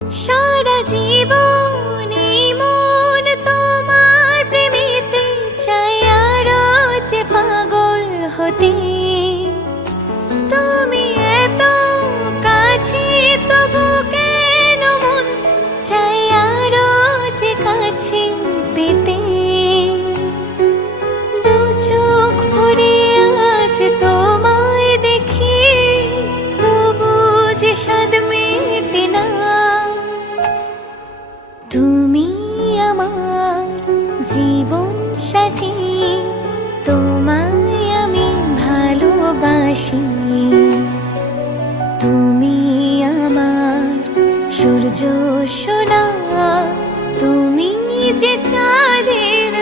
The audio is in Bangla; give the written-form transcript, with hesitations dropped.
সারা জীবন এই মন তোমার প্রেমেতে চাই আরো যে পাগল হতে। তুমি এত কাছে তবু কেন মন চাই আরো যে কাছে পেতে। দু চোখ ভরে আজ তোমায় দেখি তবু যে স্বাদ মেটে না। তুমি আমার জীবন সাথী, তোমায় আমি ভালোবাসি। তুমি আমার সূর্য সোনা, তুমি যে চাঁদের